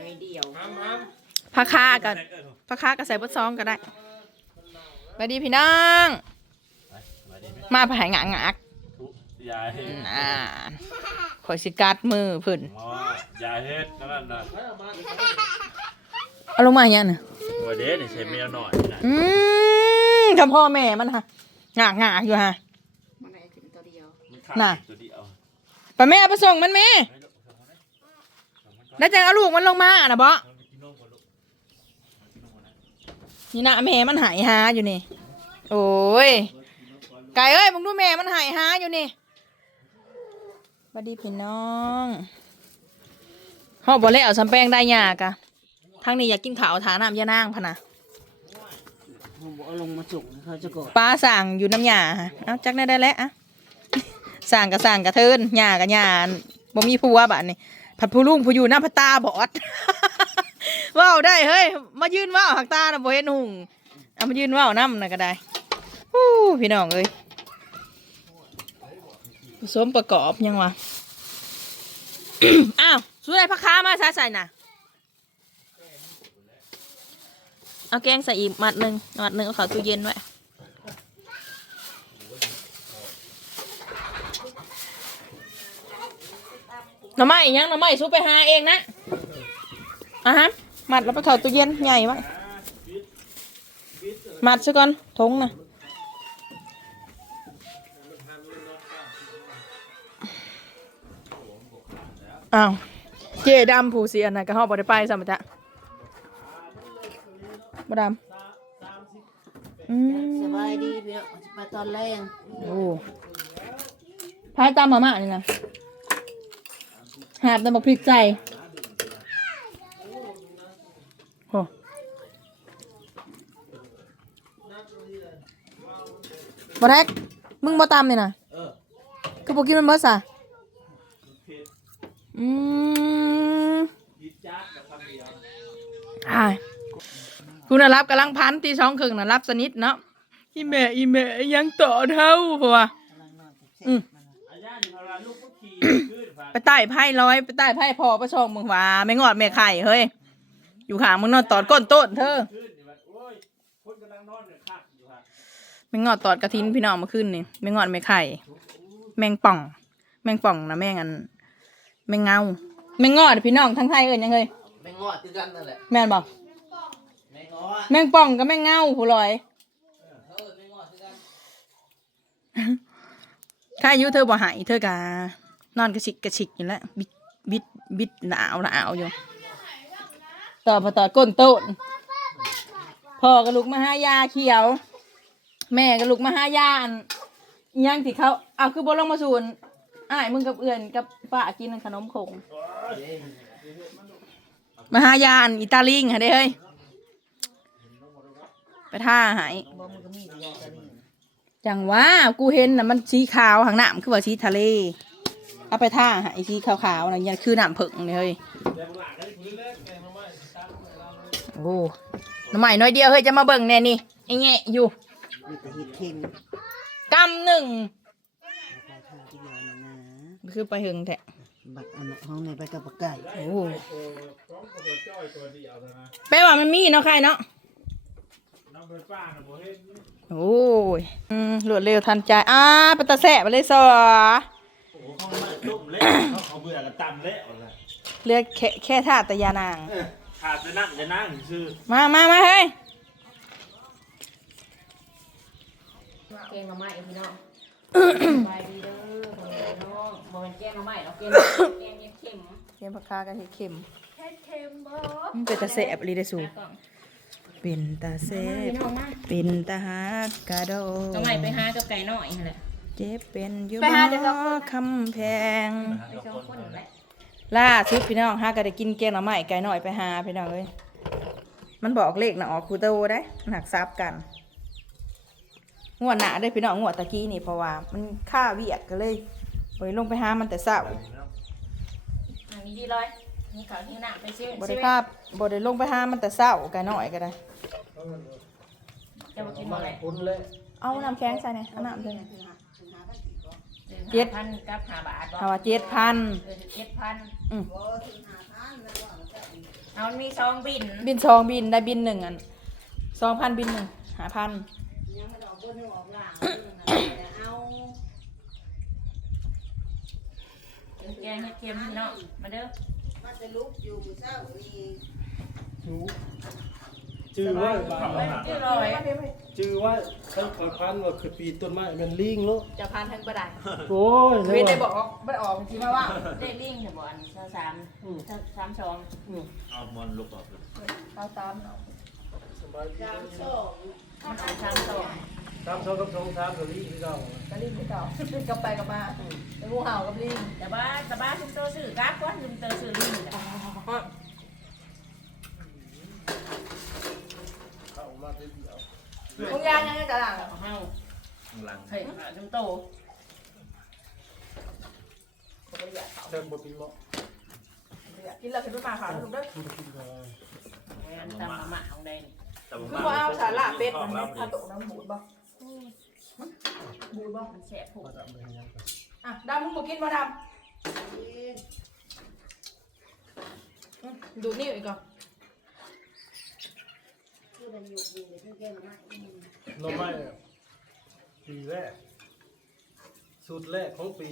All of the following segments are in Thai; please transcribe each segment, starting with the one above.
หน่อยเดียวผักคากับผักคากับใส่บดซองก็ได้สวัสดีพี่น้อง มาดีไหมมาผ่ายงางงักทุกยาเฮ็ดอ่าข่อยสิกัดมือเพิ่นหมอยาเฮ็ดนั่นน่ะนะเอาลงมาอย่างน่ะว่าเด้นี่ใช้แมวหน่อยนะอืมกับพ่อแม่มันฮะงากงากอยู่ฮะมันได้ขึ้นตัวเดียวมันขาดน่ะตัวเดียวไปแม่เอาไปส่งมันแม่ แล้วจะเอาลูกมันลงมาน่ะบ่เอาไปกินนมก่อนลูกเอากินนมก่อนนะนี่นะแม่มันหายหาอยู่นี่ โอ้ย ไก่เอ้ยมึงดูแม่มันหายหาอยู่นี่สวัสดีพี่น้องฮอบบ่เลยเอาสำแป้งได้ยากะทางนี้อยากกินข้าวทาน้ำยานางพะนะผมบอกเอาลงมาจุกเขาจะกดปลาสั่งอยู่น้ำยาฮะเอาจักได้ได้แล้วอะสั่งกับสั่งกับเทินหยากับหยาบ่มีผัวบัดนี่ ผัดผู้ลุงผู้อยู่หน้าพตาบอดว้าวได้เฮ้ย มายืนว่าวหักตาน่ะบ่เห็นหุ่งเอามายืนว่าวน้ำน่ะก็ได้ฮู้พี่น้องเอ้ยผสมประกอบยังวะอ้าวสุดได้พักค้ามาใส่ใส่น่ะเอาแกงใส่อีกมัดหนึ่งมัดหนึ่งเอาเข้าตู้เย็นไว้ หน่อไม้อีกยังหน่อไม้ซุปไปหาเองนะอะฮะมัดแล้วไปเข้าตู้เย็นใหญ่ไว้มัดซะก่อนทงนะอ้าวเจดำผู้เสียนะก็ฮอบบ่ได้ไปสามจ้ะบ่ดำอืมสบายดีพี่น้องมาตอนแรงโอ้พายตามมาม่านี่นะ หาบตำบักพริกใจโอ้บแรกมึงบ่ตามเลยนะคือบ่กินมันเบิดซะอืมอ่ายคุณน่ะรับกำลังพันตีสองครึ่งน่ะรับสนิทเนาะอีแม่อีแม่ยังต่อเท่าเพราะว่าอืม อาญานี่พาราลูกก็ขี่ขึ้นผ่านไปใต้ไพ่ร้อยไปใต้ไพ่พอประชองมึงว่าไม่งอดไม่ไข่เฮ้ยอยู่ข้างมึงนอนตอดก้นต้นเธอขึ้นนี่มันโอ้ยคนกำลังนอนเนี่ยคักอยู่ฮะไม่งอดตอดกระทินพี่น้องมาขึ้นนี่ไม่งอดไม่ไข่ แมงป่อง แมงป่องนะแมงอัน แมงเงาแมงงอดพี่น้องทั้งไทยเอินยังเฮ้ยไม่งอดคือกันนั่นแหละแม่นบอกไม่งอดแมงป่องกับแมงเงาผู้ลอยเออไม่งอดคือกันถ้าอายุเธอบ่หายเธอกะ นอนกระชิกกระชิกอยู่แล้วบิดบิดบิดหนาวหนาวอยู่ต่อมาต่อก้นต้นพ่อก็ลุกมาหายาเขียว แม่ก็ลุกมาหายาอันยังที่เขาเอาคือบลงมาสูนอ้ายมึงกับเอื่อนกับป้ากินขนมขงมาหายาอันอิตาลีงฮะเด้เฮ้ยไปท่าหายจังว่ากูเห็นน่ะมันสีขาวหางหน้ำคือว่าสีทะเล เอาไปท่าหายสีขาวๆน่ะยังคือน้ำผึ้งเลยเฮ้ยโอ้น้ำใหม่น้อยเดียวเฮ้ยจะมาเบิ่งแน่นี่ไอ้แงะอยู่มีแต่เห็ดเค็มกำหนึ่งราคาที่ยานะนะคือไปหึงแท้บักอันนั้นห้องในไปกับปลาไก่โอ้แปลว่ามันมีเนาะใครเนาะน้ำไปป้าน่ะบ่เห็นโอ้ยอืมรวดเร็วทันใจ อ้าปตะแสะไปเลยสอโอ้เขามาต้มเละเขาเอาเบื่อกันตำเละเอาเลยเลือกแค่แค่ท่าตะยานาง ขาดจะนั่งจะนั่งชื่อมามามาเฮ้ยแกงหน่อไม้พี่น้องสบายดีเด้อพี่น้องบ่เป็นแกงหน่อไม้หรอกแกงแกงเห็ดเค็มเค็มผักคากันเค็มเห็ดเค็มบ่มันเป็นตาแสบลีเดสูเป็นตาแสบพี่น้องมาเป็นตาฮักกะโด หน่อไม้ไปหากับไก่น้อยนั่นแหละ เจ็บเป็นอยู่ไปหาเดี๋ยวบ่เราคนคำแพง ไปสองคนนั่นแหละล่าสุดพี่น้องฮาก็ได้กินแกงหน่อไม้ไก่หน่อยไปหาพี่น้องเอ้ยมันบอกเลขนะออกคูโตได้หนักซับกันงวดหนาได้อพี่น้องงวดตะกี้นี่เพราะว่า มันค่าเวียดก็เลยไปลงไปหามันแต่เช้าอันนี้ดีเลยนี่เขาที่หน้าไปซื้อบริภาพบริลงไปหามันแต่เช้าไก่หน่อยก็ได้ จะมากินบ่แหละเอาน้ำแข็งใส่เนี่ยเอาน้ำเลย เจ็ดพันกับห้าบาทบ่เอาว่าเจ็ดพันเออเจ็ดพันอืม เอามันมีซองบินบินสองบินได้บินหนึ่งอันสองพันบินหนึ่งหาพันยังไม่ได้ออกบนยังออกหลังเอาแกงเห็ดเค็มพี่น้องมาเด้อมาจะลุกอยู่มือเช้านี่รู้ จื้อว่าบางไม่ชื่อลอยจื้อว่าท่านขอยพันว่าคือปีนต้นไม้แมันลิงเนาะจะพันทั้งประดายโอ้ยเว้นได้บอกไม่ได้ออกจริงๆมาว่าได้ลิงเห็นบ่อันสามสามสามสองอืมเอามอนลุกออกเลยเราตามเนาะสบายดีสามสองมันเอาสามสองตามชอบกับสองสามกับลิงที่เราก็รีบไปเก่ากลับไปกลับมาไปงูเห่ากับลิงแต่ว่าแต่ว่าชุมโตสื่อกราฟก่อนชุมโตสื่อลิงจ้ะ เข้ามาทีเดียว คงยางยังไงกระหลังเอาเฮาข้างหลังเฮ้ยชุมโตเติมบทปีเหมาะกินแล้วขึ้นไปมาขา วถูกด้วยคุณกินอะไรอันตำมาม่าของใดนี่คือว่าเอาสาระเป็ดมันเนี่ยพาโตน้ำบูดบ่บูดบ่มันแสบผูกมาทำเป็นยังไงอะดำมึงบอกกินบ่ดำอืมดูนี่อีกก่อนพูดอะไรอยู่อยู่ในที่แก้มไม้น้องไม้อะปีแรกสูตรแรกของปี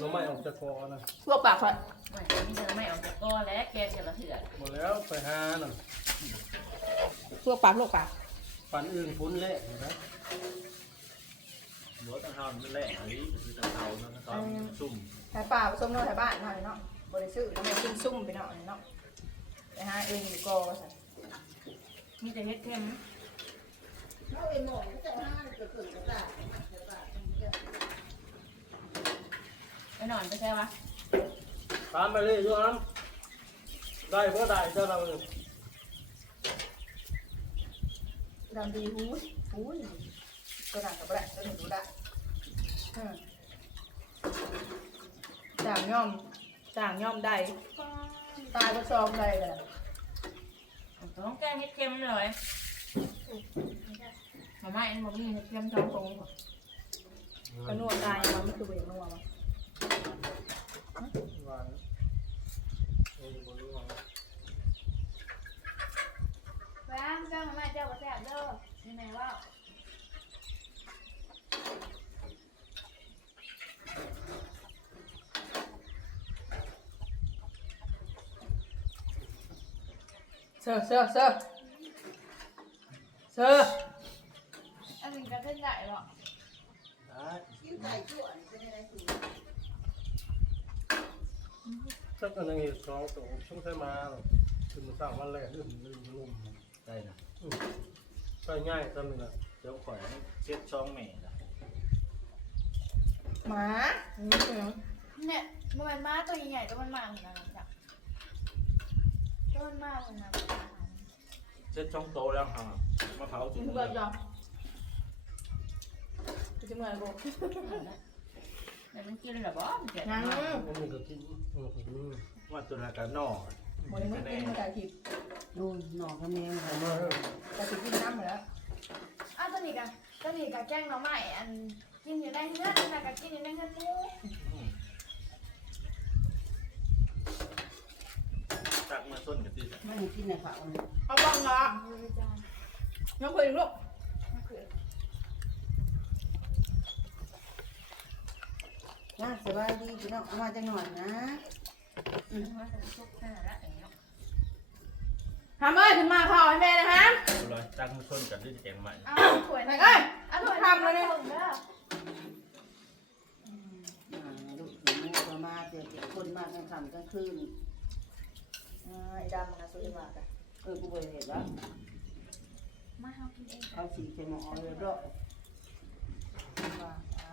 น้องไม้ออกจากกอนะลวกปากก่อนไม่มีเธอไม่ออกจากก้อแล้วแกงจะละเถื่อหมดแล้วไปหาน่ะลวกปากลวกปากปันอื่นฟุ้นแรกนะหัวตะเฮามันแหลกอันนี้คือตะเฮาเนาะตะเฮาซุ่มถ่ายป่าผสมเนาะถ่ายบ้านหน่อยเนาะบริสุทธิ์ทำไมกินซุ่มไปหน่อยเนาะไปหาเองอยู่ก็ว่าซั่น มีแต่เฮ็ดเค็มเอาไอ้หมอนก็จะห้าจะเกิดกระดาษกระดาษไปนอนไปใช่ปะตามไปเลยอยูฮัมได้เมื่อได้เจ้าเราเลยดำดีหูยหูยก็หนักกับแหละก็ถึงดูได้อืมจ่างย่อมจ่างย่อมได้ตายก็ซอมได้เลย ต้องแกงเฮ็ดเค็มเลยมาม่าเอ็นบอกมีเฮ็ดเค็มสองตรงก็นวดตายมันไม่คือเบียนัวมั้งวางเออบนนี้วางแม่เจ้าแม่เจ้าบ่แซ่บเด้อนี่แม่ว่า อร์เซอร์เซอร์เซอร์อันนี้ก็ขึ้นได้หรอกได้กินไก่ชั่วนี่จะได้ไรสิสักอันนึงสองตัวช่วงใช้มาคือมันสร้างวันแรกเรื่องเรื่องลุ่มได้นะใช้ง่ายซ้ำนี่นะเดี๋ยวข่อยให้เช็ดช่องแม่นะหมาอืมเนี่ยมันเป็นม้าตัวใหญ่ๆตัวมันมาเหมือนกันจ้ะ ตัวมันมาเหมือนกันเช็ดช่องโตแล้วค่ะมะพร้าวกิจุ่นมทุกอย่างยอมจะเหมือนกูแต่มันกินหรอบ่มันเจ็บยังมันมีกับกินอืมอืมว่าตัวละกันนอกหมดเลยไม่กินมาแต่ทิพย์ดูหนอกแมวเอามาเถอะแต่ทิพย์กินน้ำหมดแล้วอ้าวตัวนี้กันตัวนี้กับแกงหน่อไม้อันกินอยู่ในเฮือนนะกับกินอยู่ในเฮือนหมู ตักมาส้นกันที่ไม่กินในเขาเนี่ยเอาบ้างละเออจ้าน้องเคยลูกน่าสบายดีพี่น้องมาจังหน่อยนะว่าจะทุกข์ขนาดละอย่างเงี้ยทำเอ้ยขึ้นมาข่าวให้แม่นะฮะร้อยตักมาส้นกันที่แกงใหม่เอาถ้วยไหนนะเอ้ยเอาถ้วยทำแล้วเนี่ยเด้อลูกหมูก็มาเจอคนมากกลางค่ำกลางคืนอ่า ไอ้ดำนะสุดที่มากันเออกูไปเห็นว่ามาเฮากินเองเขาสีเป็นหมอเลยรอบมาอ่า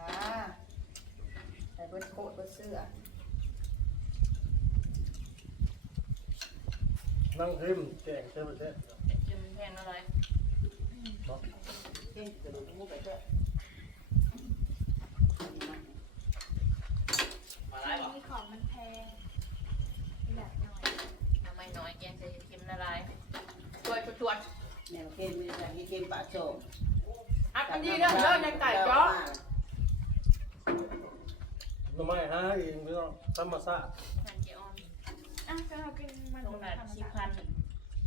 ใส่เบิร์ดโคตรเบิร์ดเสื้อนั่งเต็มแกงเต็มเต็มเค็มแพงอะไร เก่งกระดูกหมูไปเถอะ มาได้ปะ มีของมันแพงแบบหน่อย ทำไมน้อยแกง จะเค็มละลายชวนชวนแนวเกมมีแต่มีเกมปะโจมอัดอันนี้เด้อเด้อในไก่จ้อหน่อไม้หาเองพี่น้องธรรมชาติทานเจออนอะก็เรากินมันลงละสิบพัน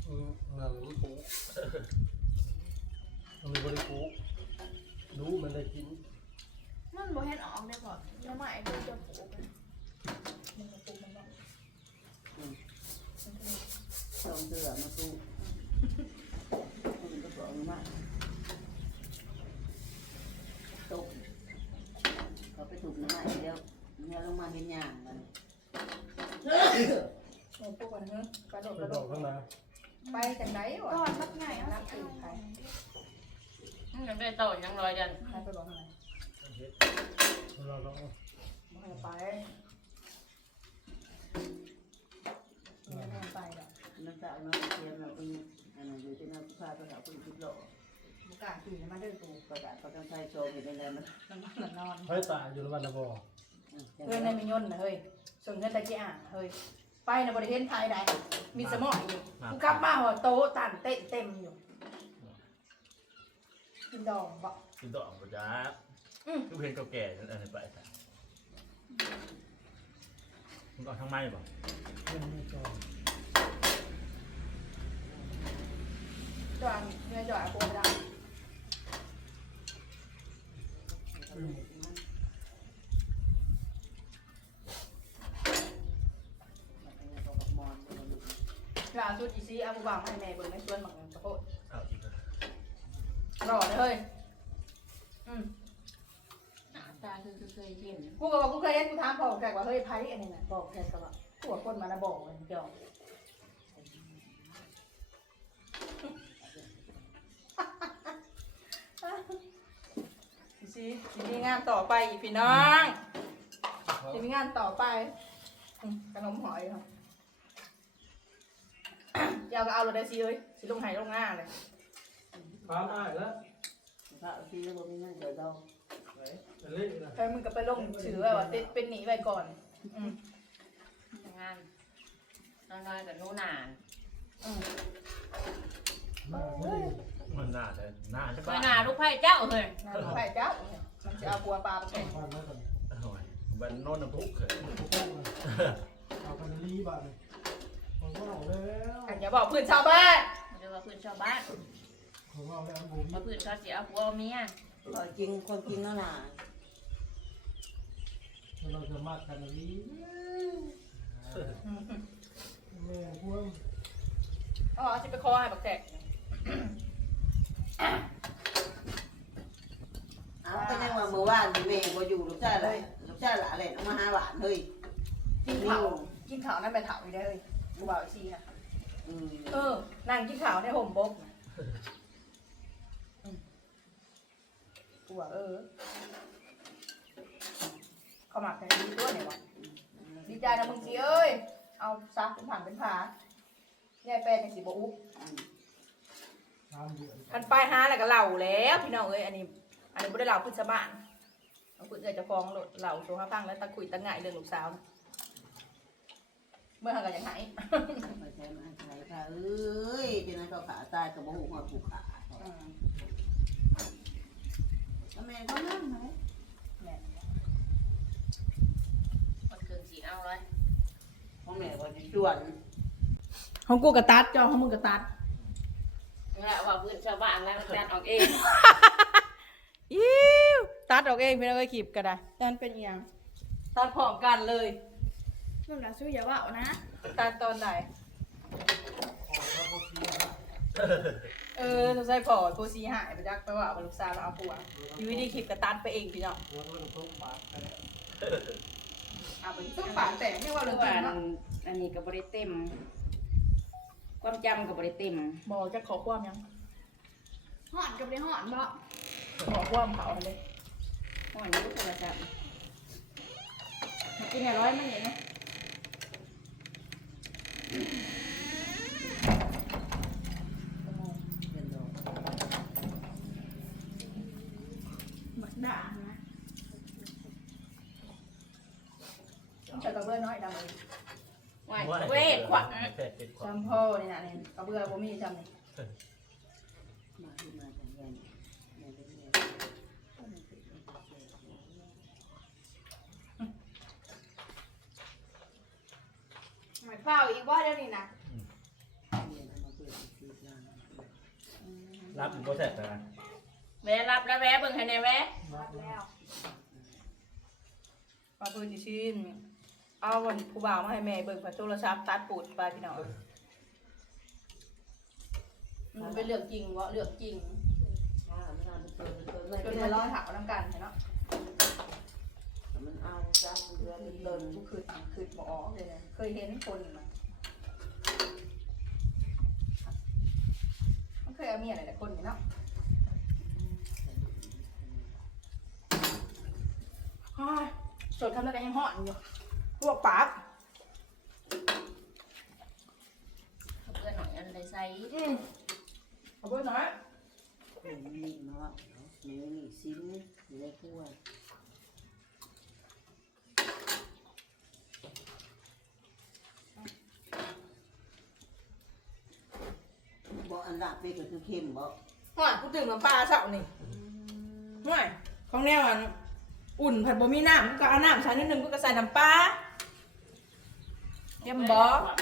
อืมนั่นมันปูมันบริปูดูมันได้กินมันบ่เห็นออกได้ก่อนแล้วมาไอ้ดูจะปลูกมันมันปลูกมันบ่ ส่งเสือมาสู้มันก็บอกมาตกเขาไปถูกน้ำมันเดียว เนี่ยลงเป็นอย่างมันโอ้พวกมันเฮ้ยกระโดดกระโดดกข้างหน้าไปจังไดก็วะทักไงอะนับถือใครยังได้โตยังลอยยันใครไปบอกอะไรเราเราไม่ไปไม่ไปหรอกน้ำตาลมาเทียมเราเป็นอันนั้นอยู่ที่นั่นพาไปหาคนคิดโลกบุกล้าขี่มาเดินตูประกาศประกันภัยโชว์เห็นอะไรมันมันมันนอนให้ตาอยู่ในวันนะบ่ เฮ้ยในมียนต์นะเฮ้ยส่งเงินตะกี้อ่างเฮ้ยไปในบริเวณไทยใดมีสมองอยู่กูกลับมาหัวโตตันเต้นเต็มอยู่กินดองบอกกินต่อปะจ๊ะอืมคือเพลงเก่าแก่นั่นอะไรไปค่ะมึงเอาทั้งไม้ป่ะยังไม่จองจอยเงินจอยโกงได้ อืม ล่าสุดอีซีอาบูบางให้แม่เบิ่งไม่ชวนหมักกระโปดเอาอีกแล้วรอเลยเฮ้ยอืมหน้าตาคือเคยเห็นกูก็บอกกูเคยเห็นกูถามพ่อแกว่าเฮ้ยไพ่อันนี้น่ะบอกแกก็ว่ากูว่าคนมานะบอกมันเกี่ยวอีซีสิมีงานต่อไปอีกพี่น้องจะมีงานต่อไปอืมขนมหอยครับ เดี๋ยวก็เอาเราได้สิเอ้ยสิลงไหายลงหน้าเลยฟ้ามอ้ายแล้วพระที่เราไม่นั่งเดี๋ยวเราไปเล่นนะเฮ้ยมึงก็ไปลงถือไว้ว่าเป็นเป็นหนีไว้ก่อนอืมงานน้อยๆกับนู้นนานอืมมาไม่ได้มันน่าจะน่าจะเคยนาลูกไผ่เจ้าเฮ้ยนั่นไปเจ้ามันจะเอาบัวปลาไปแข่งฟันแล้วกันโอ้ยวันโน้นน้ำพุเคยทุกคนนะเอากันรีบอะเลยผม ว่าเอาแล้วอันอย่าบอกพื้นชาวบ้านเรียกว่าพื้นชาวบ้านผมว่าเอาแล้วบุ๋มมาพื้นเขาเสียผัวเมียจริงคนจริงนั่นน่ะเราจะมากันรีแม่พวงอ๋อจะไปคอให้บักแตกอ้าวก็ยังว่าเมื่อวานนี่แม่ก็อยู่ลูกชายเลยลูกชายหลานเลยเอามาหาหวานเฮ้ยกินข้าวกินข้าวนั่นไปเถาอีได้เลย กูบอกอีกทีนะอืมเออนั่งกินข้าวในห่มบกน่ะอืมกูบอกเออเขาหมักแค่ดีตัวเนี่ยวะดีใจนะมึงสิเอ้ย เอาซักเป็นผ่านเป็นผาเนี่ยแปลเป็นสีบอุ๊บตามเดือนอันปลายหาแล้วก็เหล่าแล้วพี่น้องเอ้ยอันนี้ อันนี้บ่ได้เหล่าพื้นสะบ้านเอาพื้นเอ้ยเจะฟ้าของเหล่าตัวข้าฟังแล้วตะคุยตะง่ายเรื่องลูกสาวนะ เมื่อหากันยังหายไม่ใช่ไม่ใช่ค่ะเอ้ยเป็นนั้นเขาขาตายกับบ่หูมาผูกขาอืมแล้วแม่ก็นั่งไหมแม่นมันคืนสีเอาเลยพ่อแม่ก็จะชวนของกูกระตัดจอของมึงกระตัดนี่แหละว่าพื้นชาวบ้านแล้วจัดออกเองอิวตัดออกเองพี่น้องเอ้ยขีบก็ได้แต่มันเป็นอหยังตัดพร้อมกันเลย นุ่นน่ะสู้อย่าว่าเอานะ ตัดตอนไหนออกแล้วก็เสียเออสงสัยพอโพสีหายไปจักไปว่าเอาลูกสาวแล้วเอาผัวอยู่ดีๆขีบกระตัดไปเองพี่น้องหัวตัวต้องปาดไปแล้วเอาไปต้องปากแต่ไม่ว่าเพเรื่องราะจริว่างเนาะอันนี้กับบริเต็ม ความจำกับบริเต็มบอกจะขอความยัง หอนกับได้หอนบ่ขอความเผาเลยห้อยนิ้วโทรศัพท์กินอย่าร้อยมันเลยนะเป็นโลเหมือนด่านะใส่กระเบื้องน้อยดำเลยว้ายเวทขวัญแค่เป็นขวัญจำพ่อนี่นะนี่กระเบื้องบ่มีจำนี่มาขึ้นมาจากเงินเงินเป็นเงิน มา เฝ้าอีกว่าเดี๋ยวนี้นะรับถึงก็แซ่บแต่ละแม่รับแล้วแม่เบิ่งให้แน่แม่รับแล้วมาเพิ่นสิชินเอาวันผู้บ่าวมาให้แม่เบิ่งผ่านโทรศัพท์ตัดปูดไปพี่น้องมันเป็นเรื่องจริงวะเรื่องจริงอ่ามันเอาไปเติมไปเติมเลยจนไปมาเลร้อยยถามน้ำกันเนาะ มันเอาจ้าเรือเดิเดินนทุกคืนคืนบ่ออกเลยนะเคยเห็นคนมามันเคยเอาเมียอะไรแต่คนนี่เนาะอ้ายสดคำนั้นก็ยังห่อนอยู่พวกปากเพื่อนหน่อยอันใดใส่อืมเอาเบอร์หน่อยนี่เนาะนี่นี่ซิ้นนี่ในถ้วยบอกอั นดับเป็ดก็คือเค็มบอกห่วยกูตื่นมาปลาเสานี่ห่วยของแนวอันอุ่นผัดบะหมี่น้ำกูก็เอาน้ำใส่นิดนึงกูก็ใส่น้ำปลาเยี่ยมบอความ